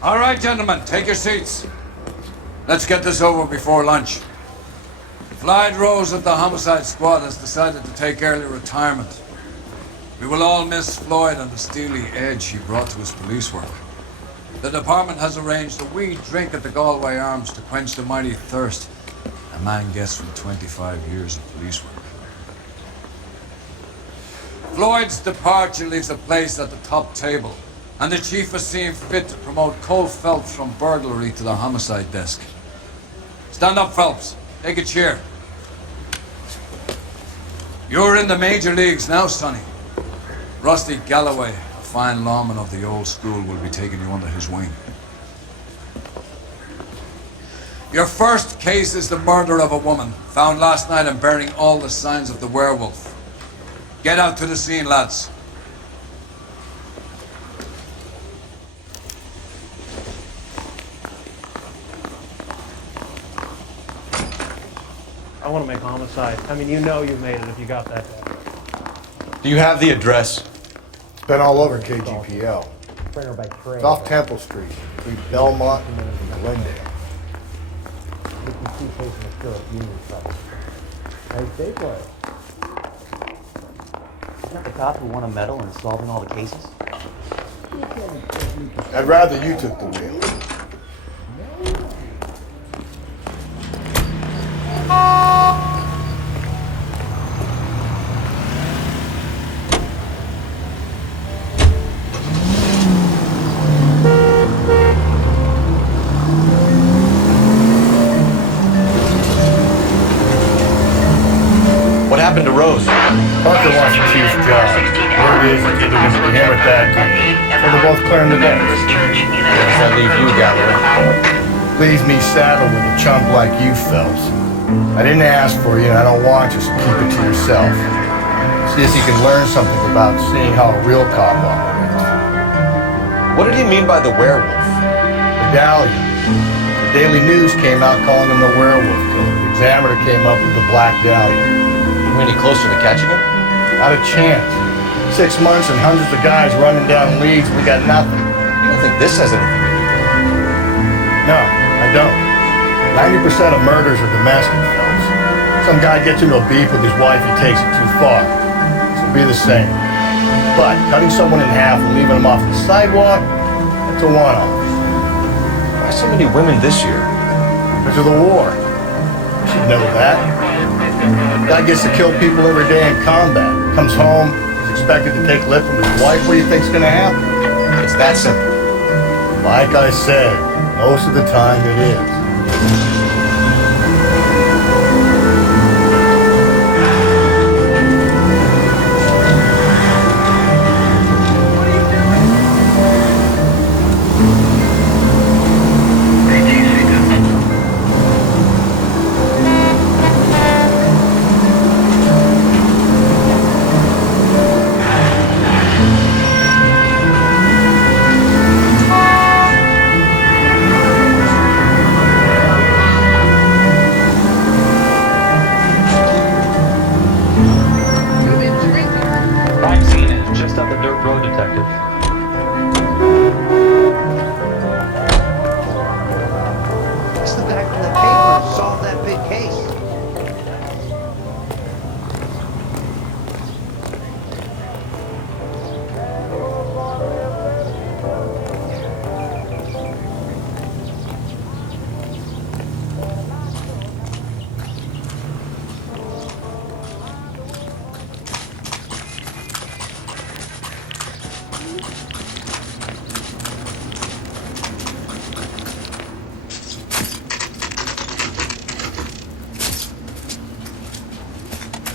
All right, gentlemen, take your seats. Let's get this over before lunch. Floyd Rose of the Homicide Squad has decided to take early retirement. We will all miss Floyd and the steely edge he brought to his police work. The department has arranged a wee drink at the Galway Arms to quench the mighty thirst a man gets from 25 years of police work. Floyd's departure leaves a place at the top table, and the chief has seen fit to promote Cole Phelps from burglary to the homicide desk. Stand up, Phelps. Take a chair. You're in the major leagues now, Sonny. Rusty Galloway, a fine lawman of the old school, will be taking you under his wing. Your first case is the murder of a woman, found last night and bearing all the signs of the werewolf. Get out to the scene, lads. I want to make homicide. I mean, you know you made it if you got that. Do you have the address? It's been all over KGPL. It's off Temple Street, between Belmont and Glendale. Isn't that the cop who won a medal in solving all the cases? I'd rather you took the wheel. What happened to Rose? Parker wants the chief's job. Word is it's either going to be him or that dude. So they're both clearing the decks. Where does that leave you, Galloway? Leaves me saddled with a chump like you, Phelps. I didn't ask for you, and I don't want you, so keep it to yourself. See if you can learn something about seeing how a real cop operates. What did he mean by the werewolf? Medallion. The Daily News came out calling him the werewolf killer. The Examiner came up with the Black Dahlia. You any closer to catching him? Not a chance. 6 months and hundreds of guys running down leads, we got nothing. You don't think this has anything to do with it? No, I don't. 90% of murders are domestic, Phelps. Some guy gets into a beef with his wife, he takes it too far. So be the same. But cutting someone in half and leaving them off the sidewalk, that's a one-off. Why so many women this year? Because of the war. You should know that. Guy gets to kill people every day in combat. Comes home, is expected to take lip from his wife. What do you think's gonna happen? It's that simple. Like I said, most of the time it is.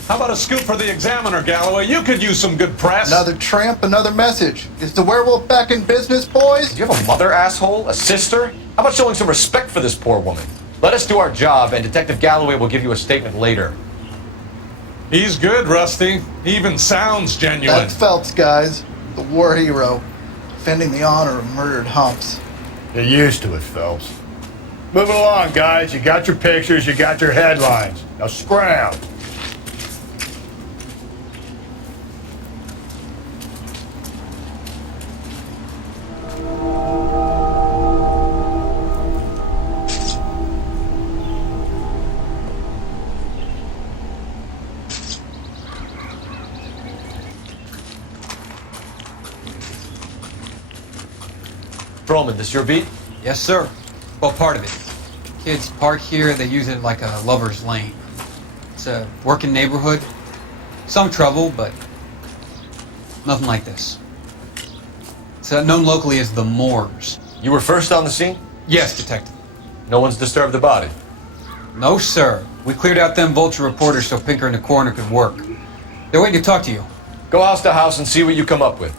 How about a scoop for the Examiner, Galloway? You could use some good press. Another tramp, another message. Is the werewolf back in business, boys? Do you have a mother, asshole? A sister? How about showing some respect for this poor woman? Let us do our job, and Detective Galloway will give you a statement later. He's good, Rusty. He even sounds genuine. That's Phelps, guys. The war hero. Defending the honor of murdered humps. Get used to it, Phelps. Moving along, guys. You got your pictures, you got your headlines. Now scram. Patrolman, this your beat? Yes, sir. Well, part of it. Kids park here, they use it like a lover's lane. It's a working neighborhood. Some trouble, but nothing like this. It's known locally as the Moors. You were first on the scene? Yes, Detective. No one's disturbed the body? No, sir. We cleared out them vulture reporters so Pinker and the coroner could work. They're waiting to talk to you. Go house to house and see what you come up with.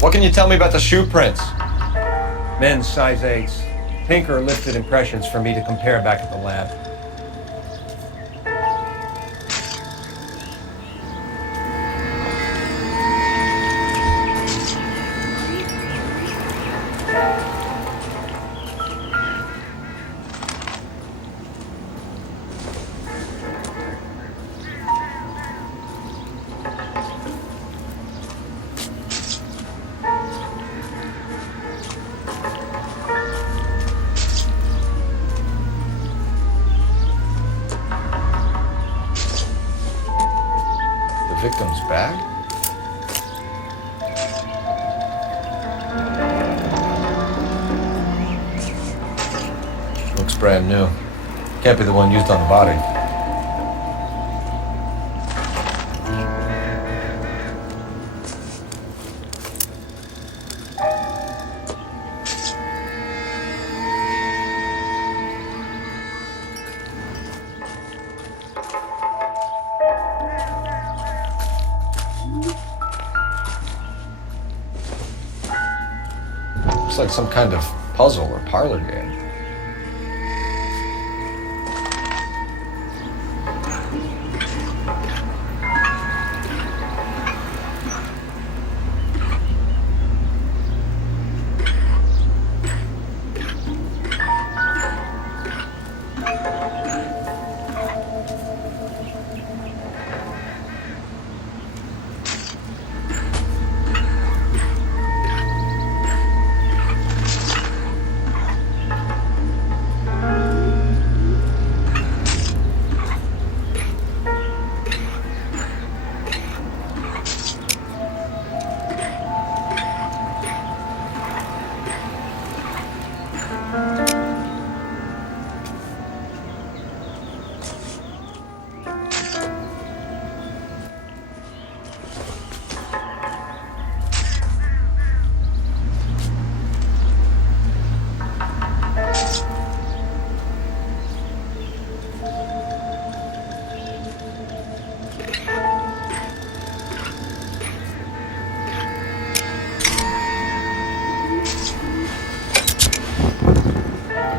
What can you tell me about the shoe prints? Men's size 8s. Pinker lifted impressions for me to compare back at the lab. Victim's bag? Looks brand new. Can't be the one used on the body. Looks like some kind of puzzle or parlor game.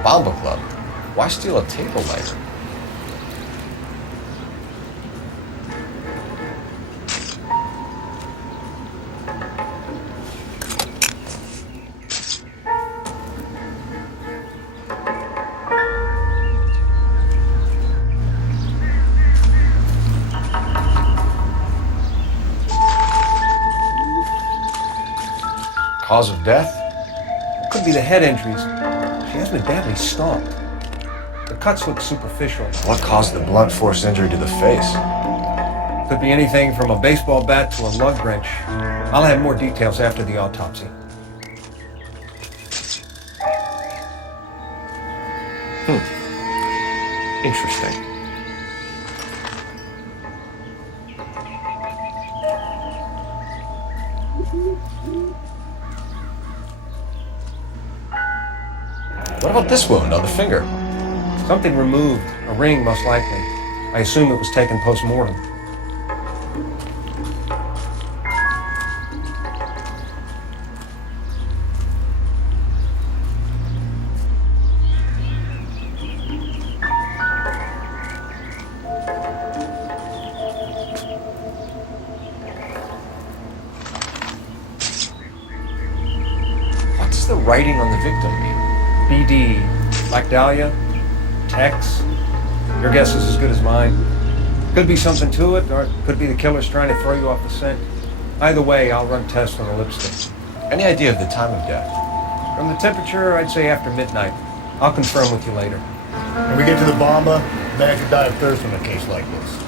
Bomba Club? Why steal a table lighter? Cause of death? Could be the head injuries. She has been badly stomped. The cuts look superficial. What caused the blunt force injury to the face? Could be anything from a baseball bat to a lug wrench. I'll have more details after the autopsy. Interesting. What about this wound on the finger? Something removed. A ring, most likely. I assume it was taken post-mortem. What's the writing on the victim mean? BD, Black Dahlia, Tex. Your guess is as good as mine. Could be something to it, or it could be the killer's trying to throw you off the scent. Either way, I'll run tests on the lipstick. Any idea of the time of death? From the temperature, I'd say after midnight. I'll confirm with you later. When we get to the Bomba, man could die of thirst in a case like this.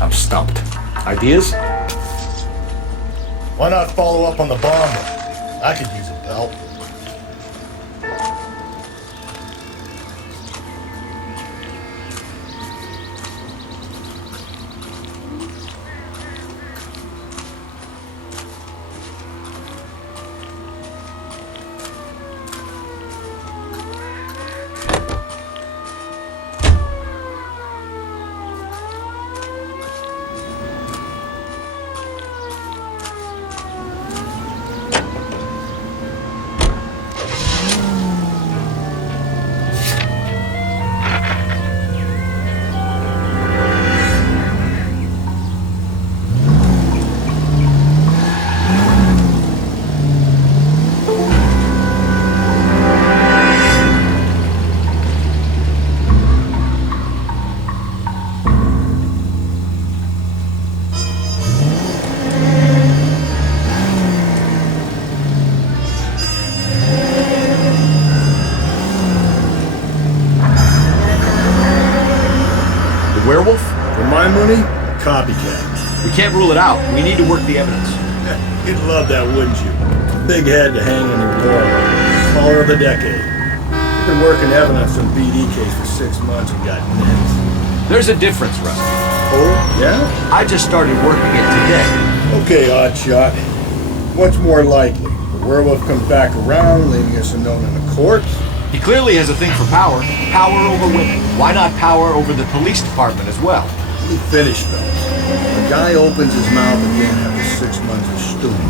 I'm stumped. Ideas? Why not follow up on the Bomba? I could use a belt. Werewolf? For my money, copycat. We can't rule it out. We need to work the evidence. You'd love that, wouldn't you? Big head to hang on your door. Caller of the decade. You've been working evidence on BD case for 6 months and got nits. There's a difference, Rusty. Oh, yeah? I just started working it today. Okay, oddshot. What's more likely? The werewolf comes back around, leaving us unknown in a corpse? He clearly has a thing for power. Power over women. Why not power over the police department as well? Let me finish, fellas. A guy opens his mouth again after 6 months of stewing.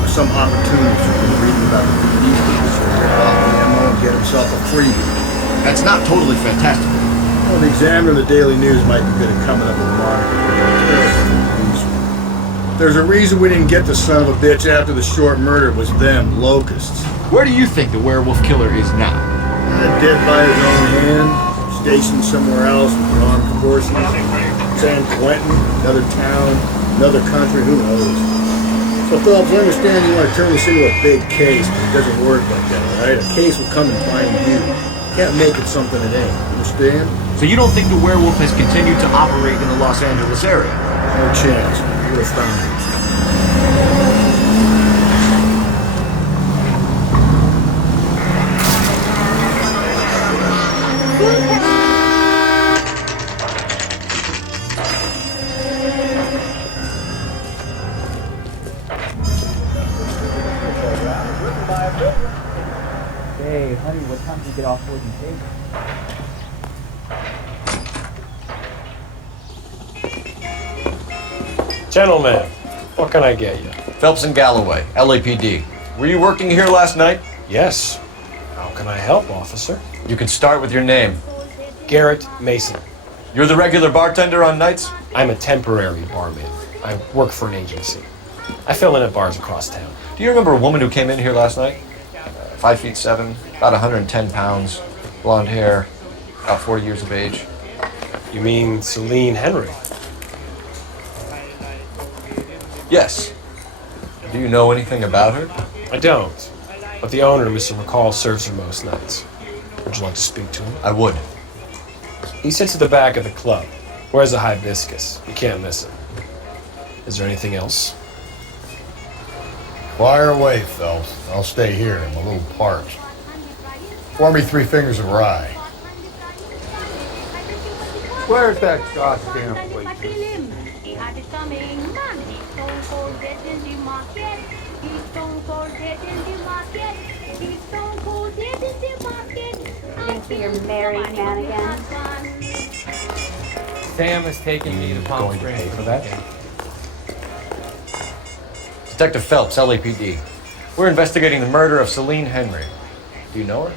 Or some opportunist who's been reading about the BD case or rip off the ammo and get himself a freebie. That's not totally fantastical. Well, the Examiner and the Daily News might be good at coming up with a moniker, but they're terrible for the policeman. There's a reason we didn't get the son of a bitch after the short murder. It was them, locusts. Where do you think the werewolf killer is now? Dead by his own hand, stationed somewhere else with the armed forces. San Quentin, another town, another country, who knows? So, Phelps, I understand you want to turn this into a big case, but it doesn't work like that, alright? A case will come and find you. You can't make it something it ain't, understand? So you don't think the werewolf has continued to operate in the Los Angeles area? No chance. You would have found him. Hey, honey, what time did you get off work and take? Gentlemen, what can I get you? Phelps and Galloway, LAPD. Were you working here last night? Yes. How can I help, officer? You can start with your name. Garrett Mason. You're the regular bartender on nights? I'm a temporary barman. I work for an agency. I fill in at bars across town. Do you remember a woman who came in here last night? 5'7", about 110 pounds, blonde hair, about 40 years of age. You mean Celine Henry? Yes. Do you know anything about her? I don't. But the owner, Mr. McCall, serves her most nights. Would you like to speak to him? I would. He sits at the back of the club. Wears a hibiscus. You can't miss him. Is there anything else? Fire away, Phelps. I'll stay here. I'm a little parched. Pour me 3 fingers of rye. Where's that goddamn place? So you're married man again? Sam is taking me to Palm Going to pay Springs. for that? Detective Phelps, LAPD. We're investigating the murder of Celine Henry. Do you know her?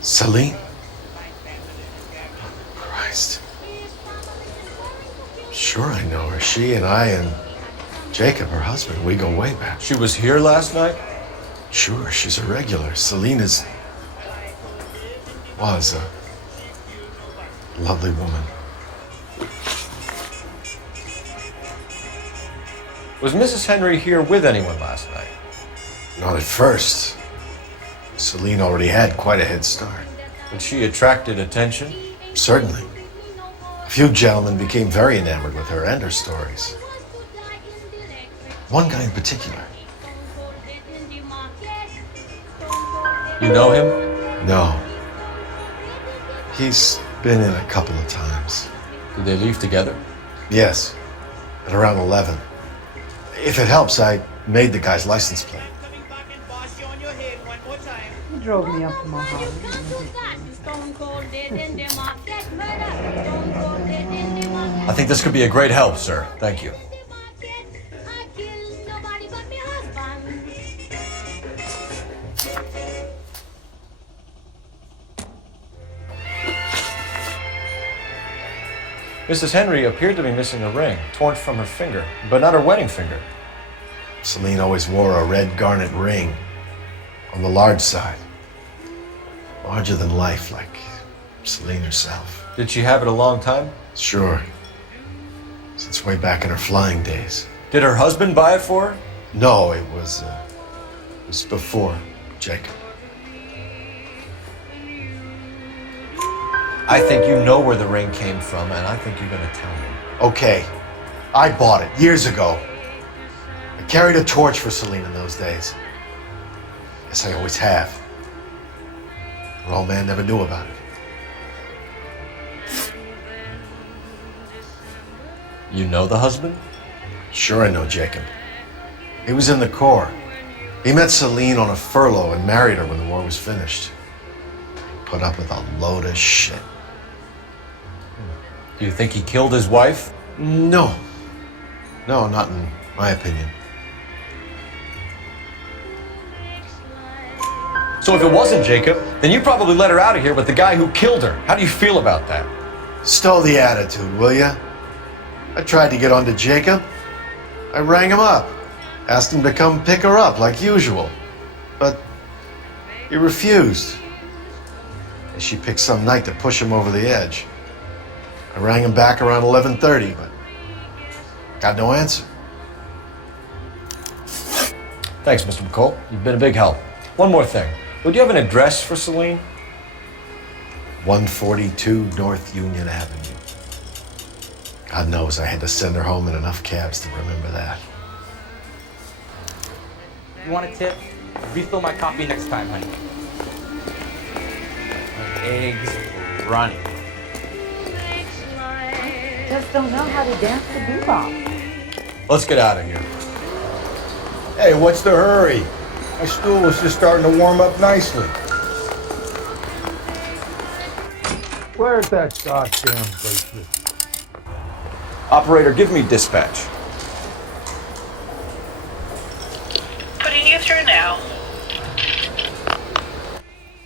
Celine? Christ. Sure I know her. She and I and Jacob, her husband, we go way back. She was here last night? Sure, she's a regular. Celine was. Lovely woman. Was Mrs. Henry here with anyone last night? Not at first. Celine already had quite a head start. And she attracted attention? Certainly. A few gentlemen became very enamored with her and her stories. One guy in particular. You know him? No. He's been in a couple of times. Did they leave together? Yes, at around 11. If it helps, I made the guy's license plate. He drove me up to my house. I think this could be a great help, sir. Thank you. Mrs. Henry appeared to be missing a ring, torn from her finger, but not her wedding finger. Celine always wore a red garnet ring on the large side. Larger than life, like Celine herself. Did she have it a long time? Sure. Since way back in her flying days. Did her husband buy it for her? No, it was before Jacob. I think you know where the ring came from, and I think you're gonna tell me. Okay, I bought it years ago. I carried a torch for Celine in those days. Yes, I always have. Her old man never knew about it. You know the husband? Sure I know Jacob. He was in the Corps. He met Celine on a furlough and married her when the war was finished. Put up with a load of shit. Do you think he killed his wife? No. No, not in my opinion. So if it wasn't Jacob, then you probably let her out of here with the guy who killed her. How do you feel about that? Stow the attitude, will ya? I tried to get onto Jacob. I rang him up. Asked him to come pick her up like usual. But he refused. And she picked some night to push him over the edge. I rang him back around 11:30, but got no answer. Thanks, Mr. McCole. You've been a big help. One more thing. Would you have an address for Celine? 142 North Union Avenue. God knows I had to send her home in enough cabs to remember that. You want a tip? Refill my coffee next time, honey. Eggs running. Just don't know how to dance the bebop. Let's get out of here. Hey, what's the hurry? My stool was just starting to warm up nicely. Where's that goddamn bracelet? Operator, give me dispatch. Putting you through now.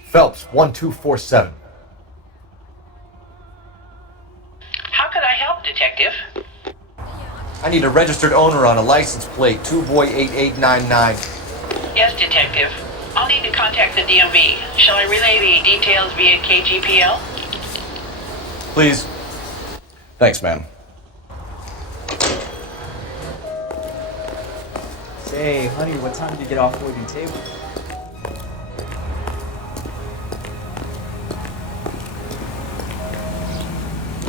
Phelps, 1247. How could I help, Detective? I need a registered owner on a license plate, 2boy8899. Yes, Detective. I'll need to contact the DMV. Shall I relay the details via KGPL? Please. Thanks, ma'am. Say, honey, what time did you get off the waiting table?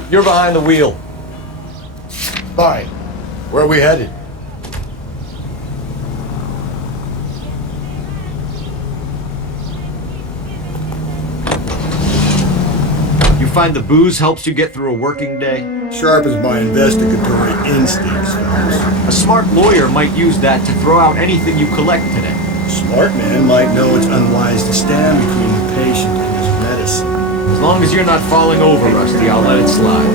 You're behind the wheel. Fine. Where are we headed? You find the booze helps you get through a working day? Sharpens my investigatory instincts, Phelps. A smart lawyer might use that to throw out anything you collect today. A smart man might know it's unwise to stand between the patient and his medicine. As long as you're not falling over, Rusty, I'll let it slide.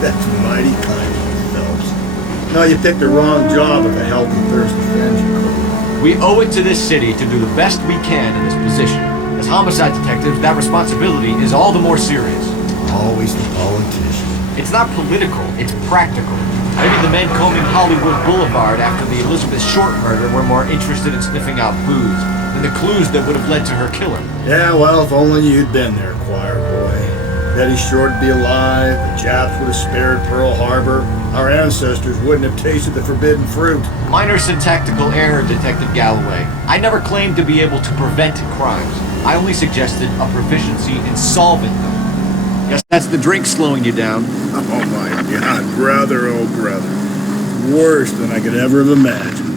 That's mighty kind of you, Phelps. No, you picked the wrong job if a health and thirst offends you, Cole. We owe it to this city to do the best we can in this position. As homicide detectives, that responsibility is all the more serious. Always the politician. It's not political, it's practical. Maybe the men combing Hollywood Boulevard after the Elizabeth Short murder were more interested in sniffing out booze than the clues that would have led to her killer. Yeah, well, if only you'd been there, choir boy. Bet he's sure to be alive. The Japs would have spared Pearl Harbor. Our ancestors wouldn't have tasted the forbidden fruit. Minor syntactical error, Detective Galloway. I never claimed to be able to prevent crimes. I only suggested a proficiency in solving them. Guess that's the drink slowing you down. Oh my God, brother, oh brother. Worse than I could ever have imagined.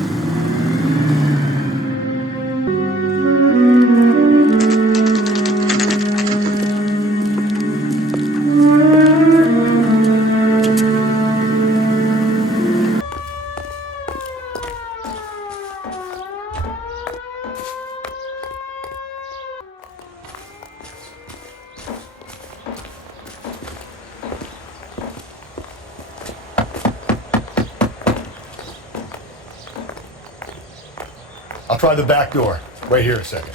I'll try the back door. Wait here a second.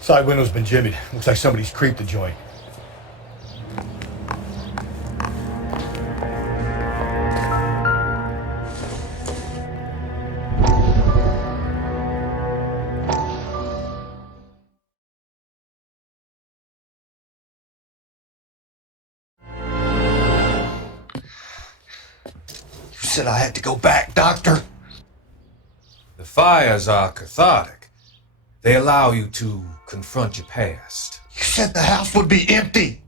Side window's been jimmied. Looks like somebody's creeped the joint. You said I had to go back, Doctor. The fires are cathartic. They allow you to confront your past. You said the house would be empty.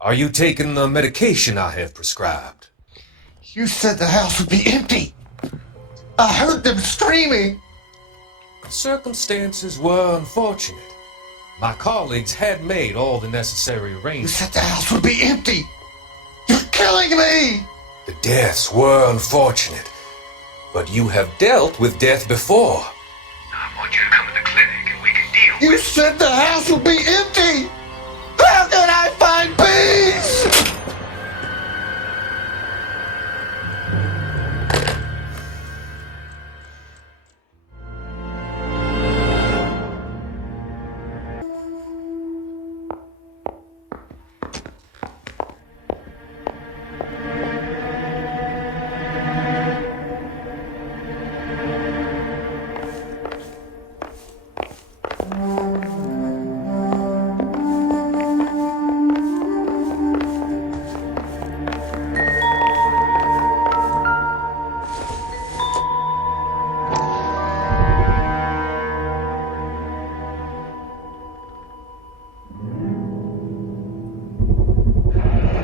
Are you taking the medication I have prescribed? You said the house would be empty. I heard them screaming. Circumstances were unfortunate. My colleagues had made all the necessary You arrangements. said the house would be empty. You're killing me. The deaths were unfortunate, but you have dealt with death before. I want you to come to the clinic and we can deal. You said the house would be empty. How can I find peace?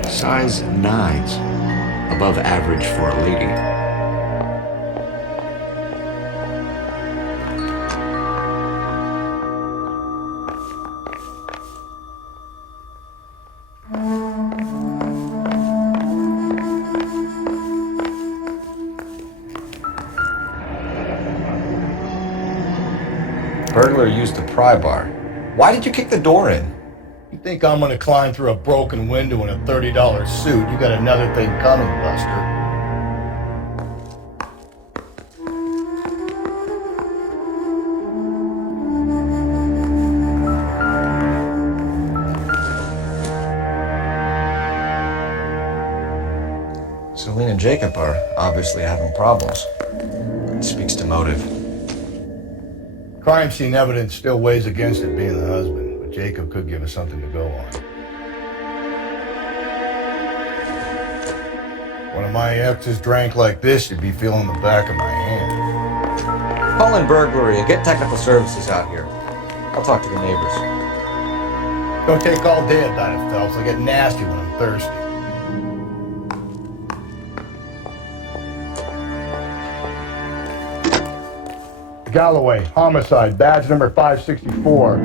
Size 9s. Above average for a lady. Burglar used the pry bar. Why did you kick the door in? You think I'm gonna climb through a broken window in a $30 suit? You got another thing coming, Buster. Celine and Jacob are obviously having problems. It speaks to motive. Crime scene evidence still weighs against it being the husband, but Jacob could give us something to go on. When my exes drank like this, you'd be feeling the back of my hand. Call in burglary and get technical services out here. I'll talk to the neighbors. Don't take all day about it, Phelps. I get nasty when I'm thirsty. Galloway, homicide, badge number 564.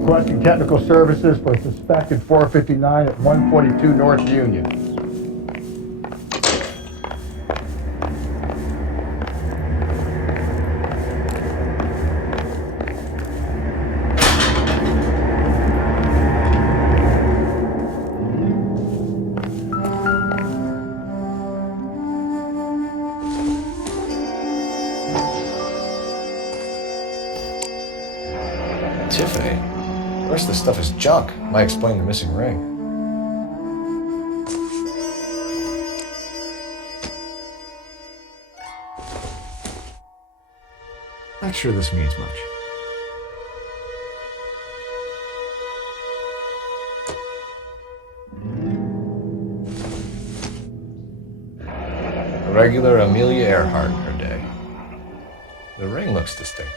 Requesting technical services for suspected 459 at 142 North Union. cafe. The rest of the stuff is junk. Might explain the missing ring. Not sure this means much. A regular Amelia Earhart in her day. The ring looks distinctive.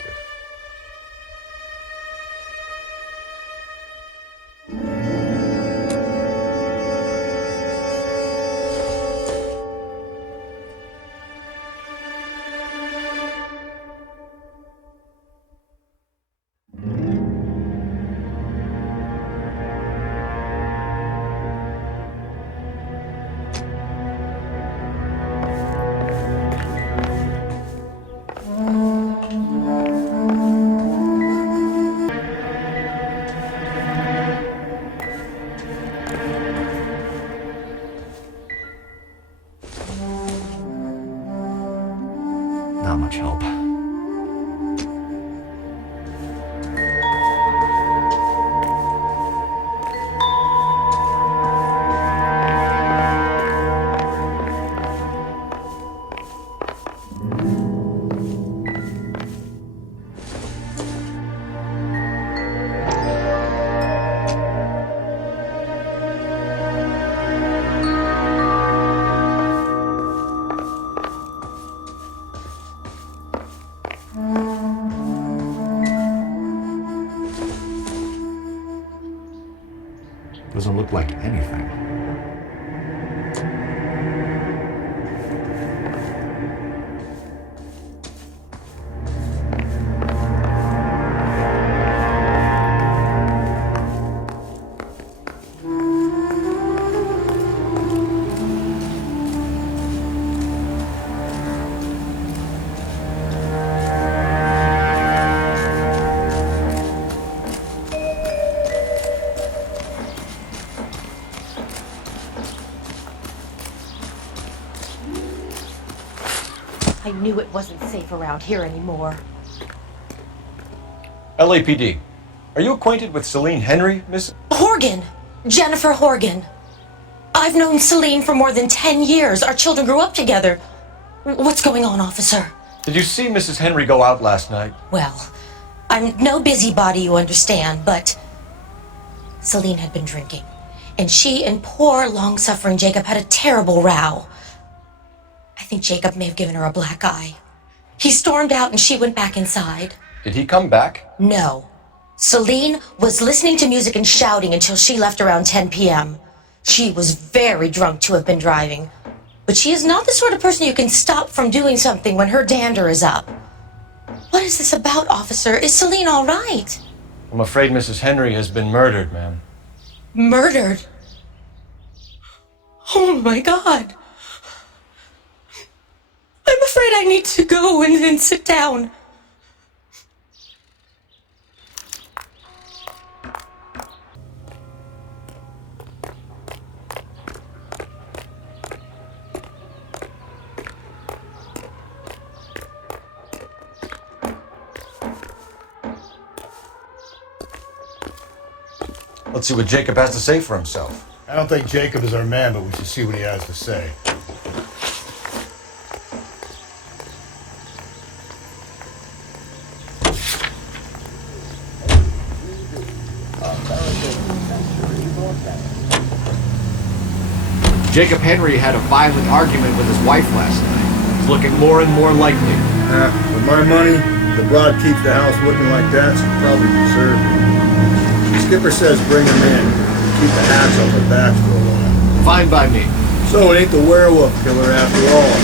Not much help. Doesn't look like anything. I knew it wasn't safe around here anymore. LAPD. Are you acquainted with Celine Henry, Miss? Horgan! Jennifer Horgan. I've known Celine for more than 10 years. Our children grew up together. What's going on, officer? Did you see Mrs. Henry go out last night? Well, I'm no busybody, you understand, but Celine had been drinking. And she and poor, long-suffering Jacob had a terrible row. I think Jacob may have given her a black eye. He stormed out and she went back inside. Did he come back? No. Celine was listening to music and shouting until she left around 10 p.m. She was very drunk to have been driving. But she is not the sort of person you can stop from doing something when her dander is up. What is this about, officer? Is Celine all right? I'm afraid Mrs. Henry has been murdered, ma'am. Murdered? Oh my God. I'm afraid I need to go and sit down. Let's see what Jacob has to say for himself. I don't think Jacob is our man, but we should see what he has to say. Jacob Henry had a violent argument with his wife last night. It's looking more and more likely. With my money, the broad keeps the house looking like that, so probably deserve it. The skipper says bring him in. Keep the hats off their backs for a while. Fine by me. So it ain't the werewolf killer after all.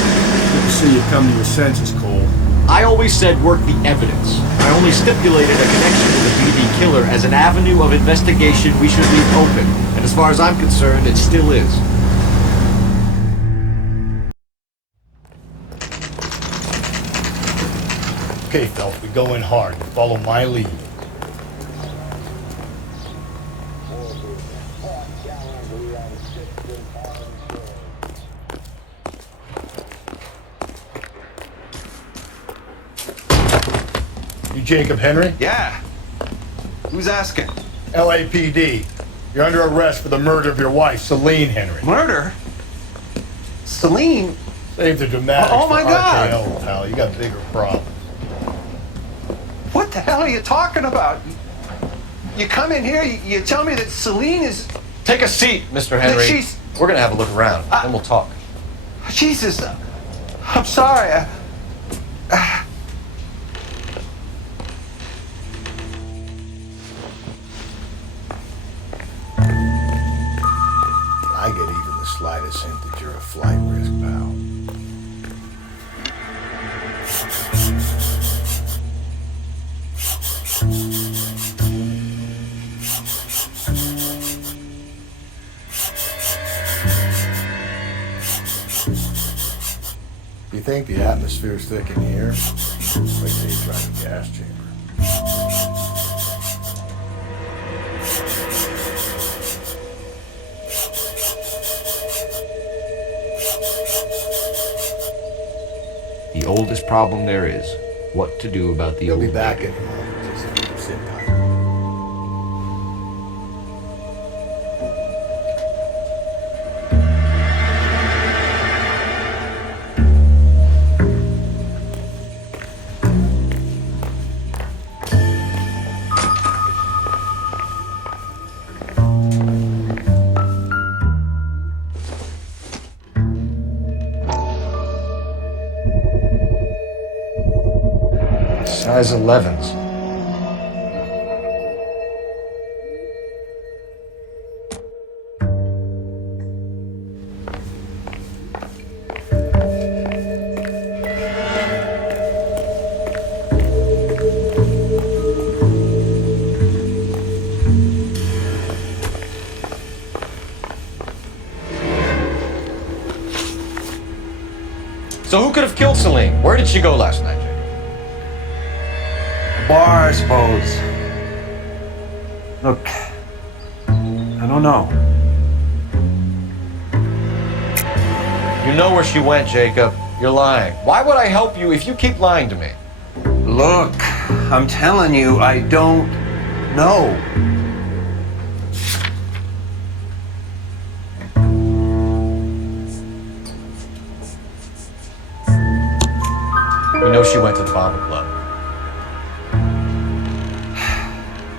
Good to see you come to your senses, Cole. I always said work the evidence. I only stipulated a connection to the BB killer as an avenue of investigation we should leave open. And as far as I'm concerned, it still is. Okay, Phelps, we go in hard. Follow my lead. You Jacob Henry? Yeah. Who's asking? LAPD. You're under arrest for the murder of your wife, Celine Henry. Murder? Celine? Save the dramatics Oh my for God! RKO, pal. You got bigger problems. What the hell are you talking about? You come in here, you tell me that Celine is... Take a seat, Mr. Henry. she's- We're gonna have a look around, then we'll talk. Jesus, I'm sorry. I get even the slightest hint that you're a flight risk, pal. You think the atmosphere's thick in here? Wait till you try the gas chamber. The oldest problem there is, what to do about the You'll old be back lady. in a moment. Just sit tight. Size 11s. So who could have killed Celine? Where did she go last night, Jacob? Bar, I suppose. Look, I don't know. You know where she went, Jacob. You're lying. Why would I help you if you keep lying to me? Look, I'm telling you, I don't know. You know she went to the Bomber Club.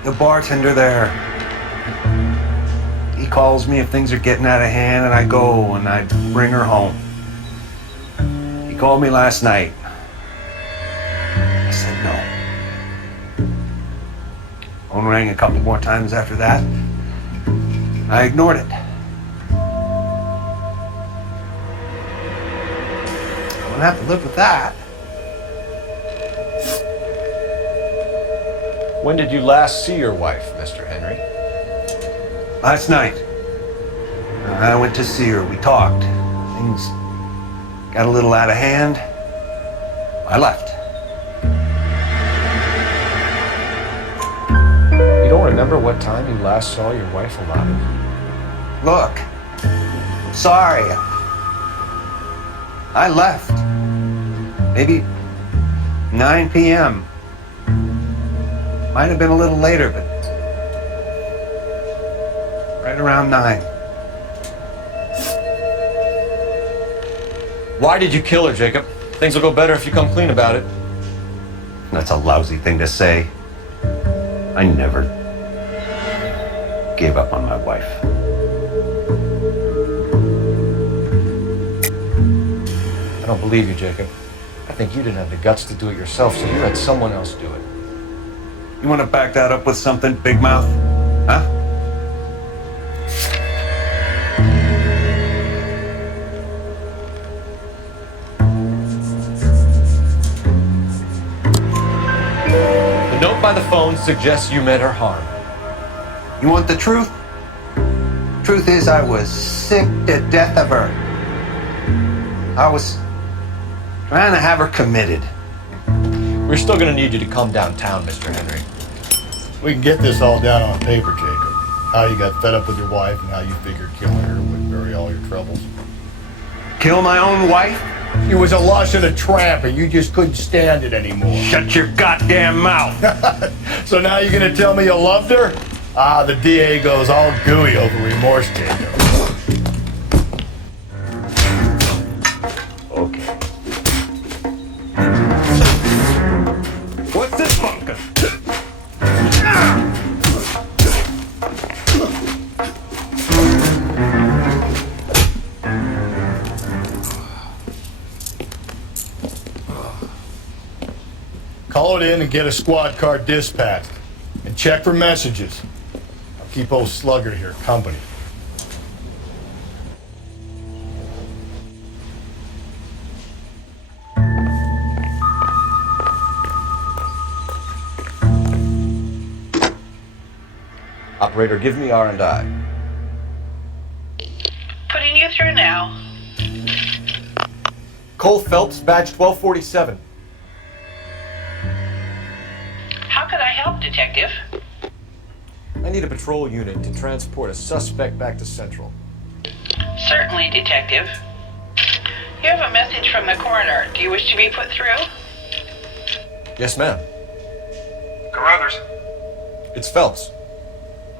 The bartender there, he calls me if things are getting out of hand, and I go and I bring her home. He called me last night. I said no. Phone rang a couple more times after that. I ignored it. I'm gonna have to live with that. When did you last see your wife, Mr. Henry? Last night. I went to see her. We talked. Things got a little out of hand. I left. You don't remember what time you last saw your wife alive? Look, I'm sorry. I left. Maybe 9 p.m. Might have been a little later, but right around 9. Why did you kill her, Jacob? Things will go better if you come clean about it. That's a lousy thing to say. I never gave up on my wife. I don't believe you, Jacob. I think you didn't have the guts to do it yourself, so you had someone else do it. You want to back that up with something, Big Mouth? Huh? The note by the phone suggests you meant her harm. You want the truth? Truth is, I was sick to death of her. I was trying to have her committed. We're still gonna need you to come downtown, Mr. Henry. We can get this all down on paper, Jacob. How you got fed up with your wife and how you figured killing her would bury all your troubles. Kill my own wife? She was a lush and a tramp, and you just couldn't stand it anymore. Shut your goddamn mouth! So now you're gonna tell me you loved her? Ah, the DA goes all gooey over remorse, Jacob. Okay. What's this bunker? Call it in and get a squad car dispatched. And check for messages. I'll keep old Slugger here company. Operator, give me R&I. Putting you through now. Cole Phelps, badge 1247. How could I help, Detective? I need a patrol unit to transport a suspect back to Central. Certainly, Detective. You have a message from the coroner. Do you wish to be put through? Yes, ma'am. Carruthers, It's Phelps.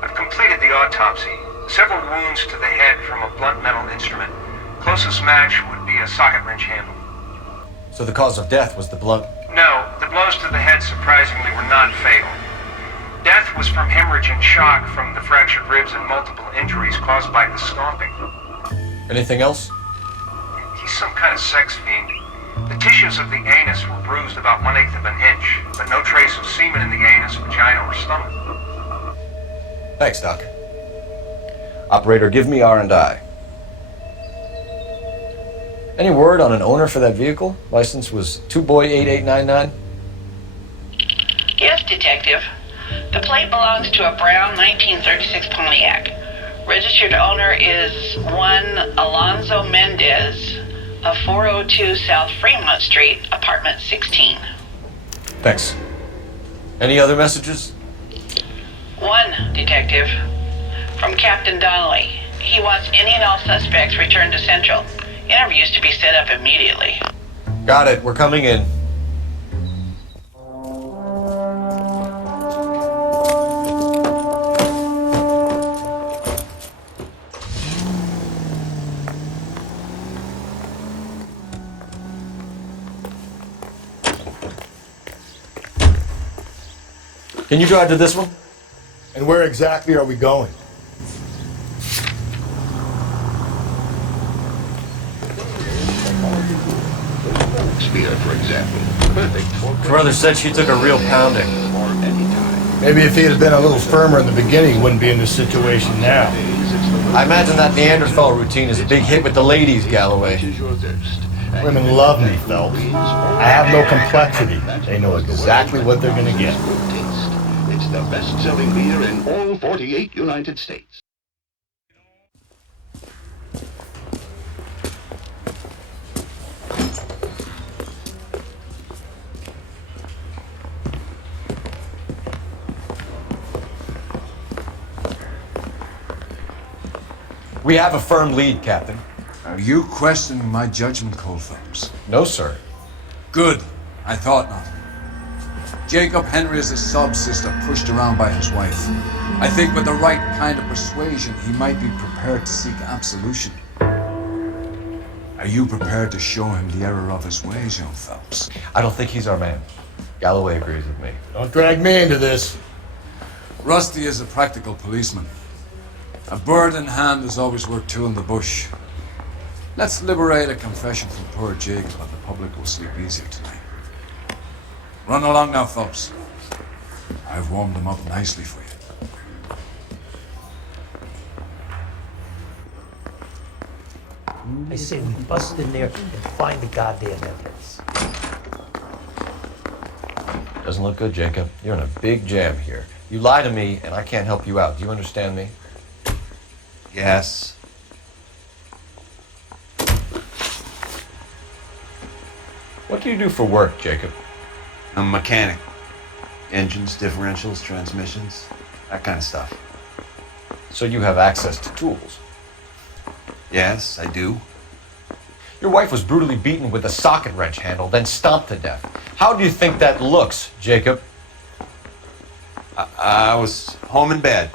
I've completed the autopsy. Several wounds to the head from a blunt metal instrument. Closest match would be a socket wrench handle. So the cause of death was the blunt. No, the blows to the head surprisingly were not fatal. Death was from hemorrhage and shock from the fractured ribs and multiple injuries caused by the stomping. Anything else? He's some kind of sex fiend. The tissues of the anus were bruised about 1/8 of an inch, but no trace of semen in the anus, vagina, or stomach. Thanks, Doc. Operator, give me R&I. Any word on an owner for that vehicle? License was 2boy8899. Yes, Detective. The plate belongs to a brown 1936 Pontiac. Registered owner is one Alonzo Mendez of 402 South Fremont Street, apartment 16. Thanks. Any other messages? One, Detective. From Captain Donnelly. He wants any and all suspects returned to Central. Interviews to be set up immediately. Got it. We're coming in. Can you drive to this one? And where exactly are we going? Spear, for example. Perfect for Carruthers said she took a real pounding. Maybe if he had been a little firmer in the beginning, he wouldn't be in this situation now. I imagine that Neanderthal routine is a big hit with the ladies, Galloway. Women love me, Phelps. I have no complexity. They know exactly what they're gonna get. It's the best-selling beer in all 48 United States. We have a firm lead, Captain. Are you questioning my judgment, Cole Phelps? No, sir. Good. I thought not. Jacob Henry is a sub-sister pushed around by his wife. I think with the right kind of persuasion, he might be prepared to seek absolution. Are you prepared to show him the error of his ways, young Phelps? I don't think he's our man. Galloway agrees with me. Don't drag me into this. Rusty is a practical policeman. A bird in hand is always worth two in the bush. Let's liberate a confession from poor Jacob and the public will sleep easier tonight. Run along now, Phelps. I've warmed them up nicely for you. I say we bust in there and find the goddamn evidence. Doesn't look good, Jacob. You're in a big jam here. You lie to me, and I can't help you out. Do you understand me? Yes. What do you do for work, Jacob? I'm a mechanic. Engines, differentials, transmissions, that kind of stuff. So you have access to tools? Yes, I do. Your wife was brutally beaten with a socket wrench handle, then stomped to death. How do you think that looks, Jacob? I was home in bed.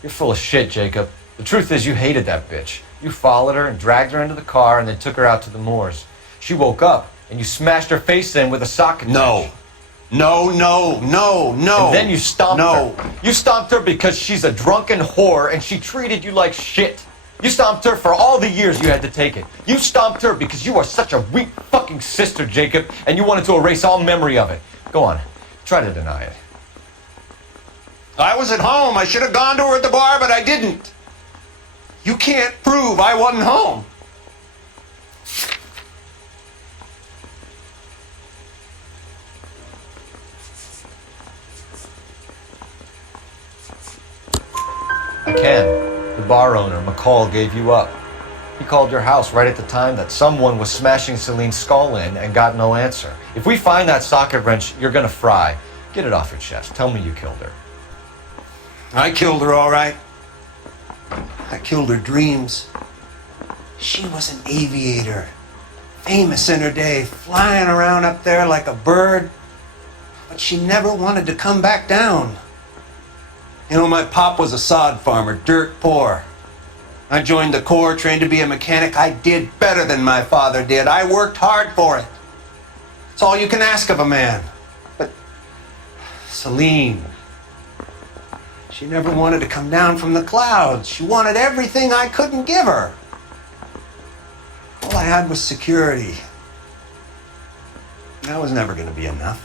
You're full of shit, Jacob. The truth is you hated that bitch. You followed her and dragged her into the car and then took her out to the moors. She woke up and you smashed her face in with a socket wrench. No. And then you stomped her. You stomped her because she's a drunken whore and she treated you like shit. You stomped her for all the years you had to take it. You stomped her because you are such a weak fucking sister, Jacob, and you wanted to erase all memory of it. Go on. Try to deny it. I was at home. I should have gone to her at the bar, but I didn't. You can't prove I wasn't home. I can. The bar owner, McCall, gave you up. He called your house right at the time that someone was smashing Celine's skull in and got no answer. If we find that socket wrench, you're gonna fry. Get it off your chest. Tell me you killed her. I killed her, all right. I killed her dreams. She was an aviator, famous in her day, flying around up there like a bird, but she never wanted to come back down. You know, my pop was a sod farmer, dirt poor. I joined the Corps, trained to be a mechanic. I did better than my father did. I worked hard for it. It's all you can ask of a man. But Celine, she never wanted to come down from the clouds. She wanted everything I couldn't give her. All I had was security. That was never going to be enough.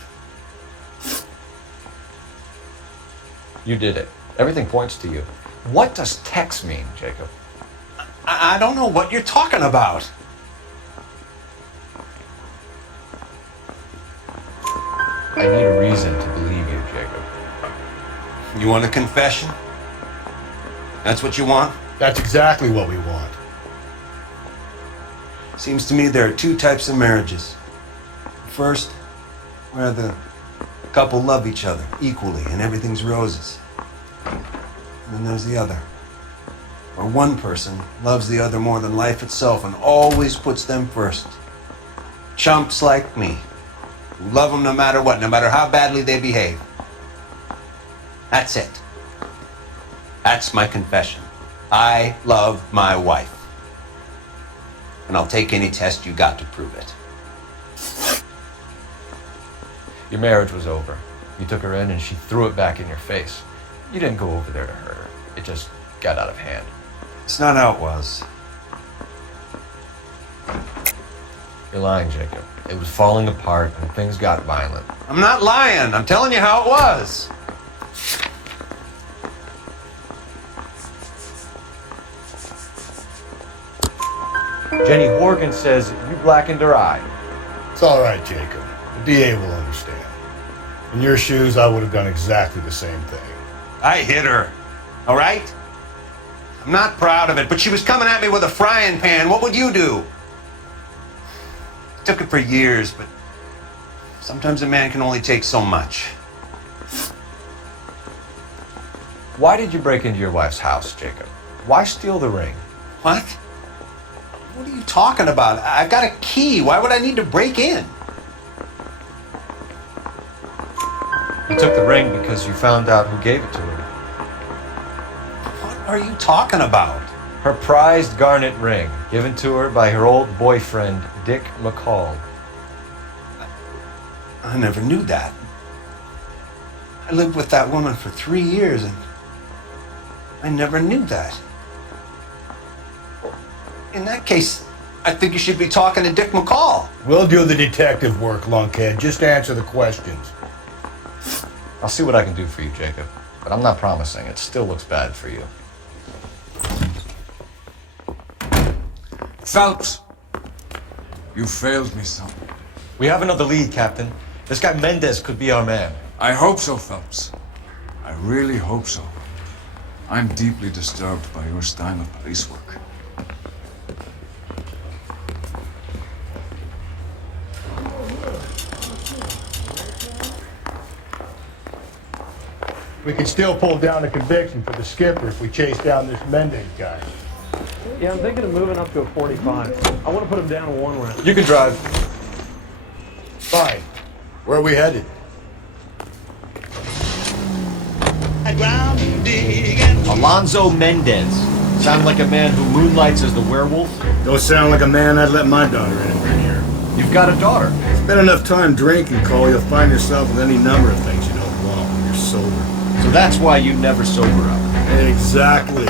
You did it. Everything points to you. What does Tex mean, Jacob? I don't know what you're talking about. I need a reason to believe you, Jacob. You want a confession? That's what you want? That's exactly what we want. Seems to me there are two types of marriages. First, where the couple love each other equally and everything's roses. And then there's the other, where one person loves the other more than life itself and always puts them first. Chumps like me, who love them no matter what, no matter how badly they behave. That's it. That's my confession. I love my wife. And I'll take any test you got to prove it. Your marriage was over. You took her in and she threw it back in your face. You didn't go over there to hurt her. It just got out of hand. It's not how it was. You're lying, Jacob. It was falling apart and things got violent. I'm not lying. I'm telling you how it was. Jenny Horgan says you blackened her eye. It's all right, Jacob. The DA will understand. In your shoes, I would have done exactly the same thing. I hit her, all right? I'm not proud of it, but she was coming at me with a frying pan. What would you do? It took it for years, but sometimes a man can only take so much. Why did you break into your wife's house, Jacob? Why steal the ring? What? What are you talking about? I've got a key. Why would I need to break in? You took the ring because you found out who gave it to her. What are you talking about? Her prized garnet ring, given to her by her old boyfriend, Dick McCall. I never knew that. I lived with that woman for 3 years and I never knew that. In that case, I think you should be talking to Dick McCall. We'll do the detective work, lunkhead. Just answer the questions. I'll see what I can do for you, Jacob. But I'm not promising. It still looks bad for you. Phelps! You failed me, son. We have another lead, Captain. This guy Mendez could be our man. I hope so, Phelps. I really hope so. I'm deeply disturbed by your style of police work. We can still pull down a conviction for the skipper if we chase down this Mendez guy. Yeah, I'm thinking of moving up to a 45. I want to put him down one round. You can drive. Fine. Where are we headed? Alonzo Mendez. Sound like a man who moonlights as the werewolf? Don't sound like a man I'd let my daughter anywhere near. You've got a daughter. Spend enough time drinking, Cole, you'll find yourself with any number of things you don't want when you're sober. So that's why you never sober up. Exactly.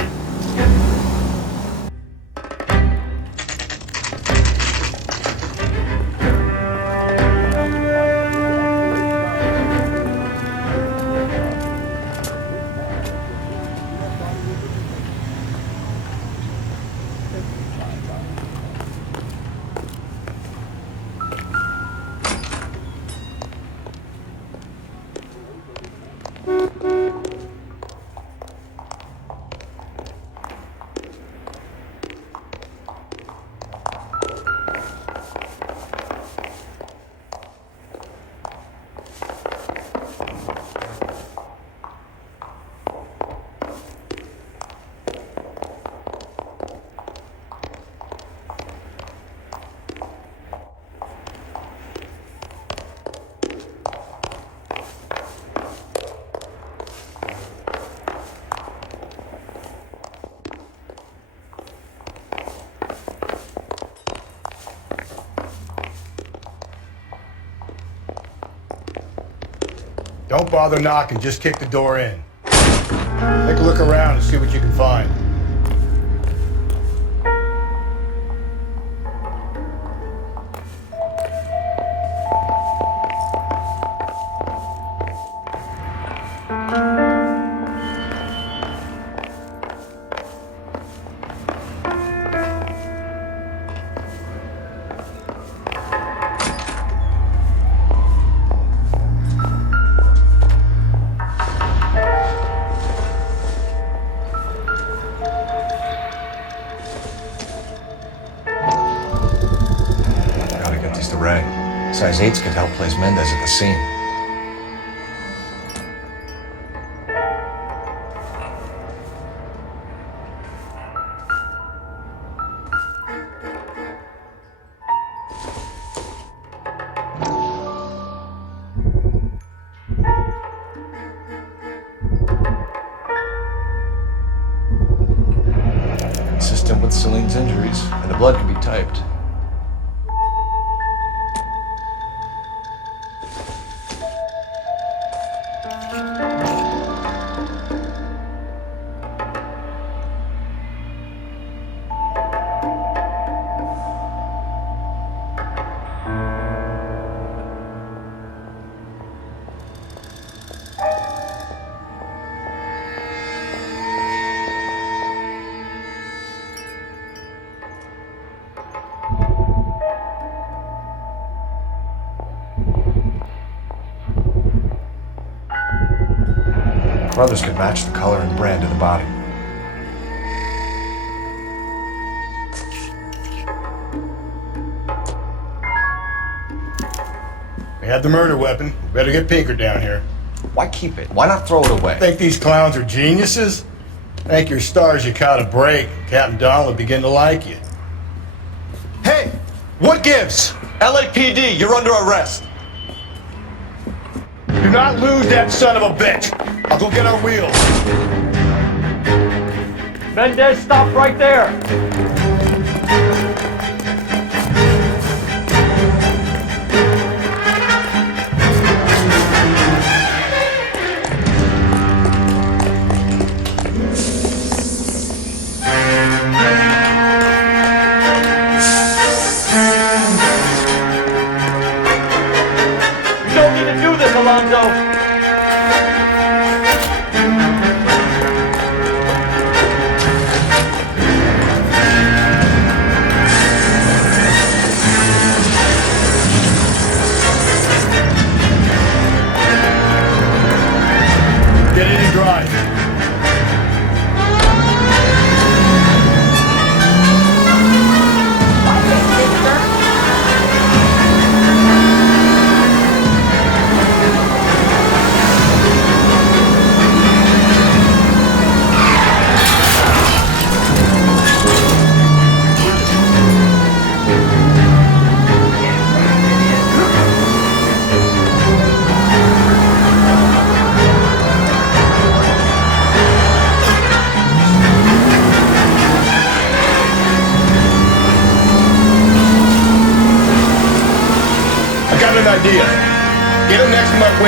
Don't bother knocking, just kick the door in. Take a look around and see what you can find. Size 8s could help place Mendez at the scene. Consistent with Celine's injuries, and the blood can be typed. Brothers could match the color and brand of the body. We have the murder weapon. Better get Pinker down here. Why keep it? Why not throw it away? Think these clowns are geniuses? Thank your stars you caught a break. Captain Don will begin to like you. Hey! What gives? LAPD, you're under arrest. Do not lose that son of a bitch. I'll go get our wheels. Mendez, stop right there. You don't need to do this, Alonzo.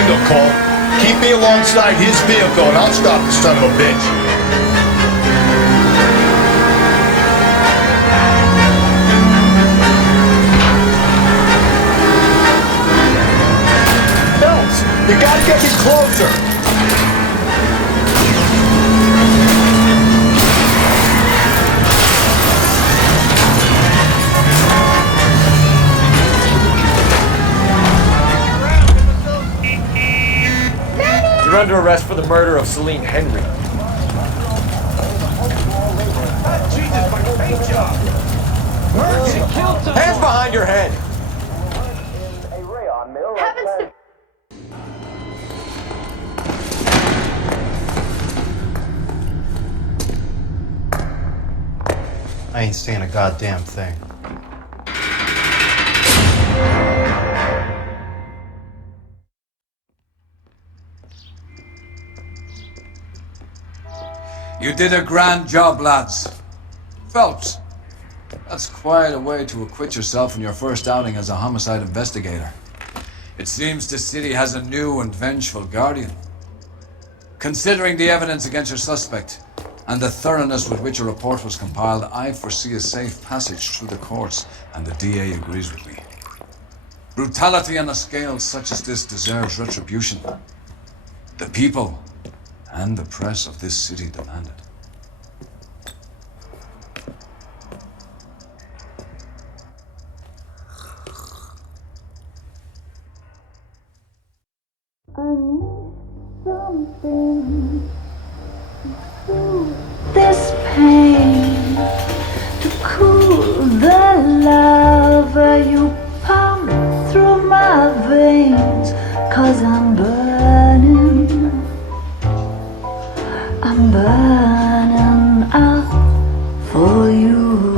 window, Cole. Keep me alongside his vehicle and I'll stop the son of a bitch. Phelps, you gotta get me closer. You're under arrest for the murder of Celine Henry. Jesus, my paint job! Hands behind your head! Heavens to... I ain't saying a goddamn thing. You did a grand job, lads. Phelps, that's quite a way to acquit yourself in your first outing as a homicide investigator. It seems the city has a new and vengeful guardian. Considering the evidence against your suspect and the thoroughness with which a report was compiled, I foresee a safe passage through the courts, and the DA agrees with me. Brutality on a scale such as this deserves retribution. The people and the press of this city demand it. I need something to soothe this pain, to cool the lava you pump through my veins, 'cause I'm burning out for you.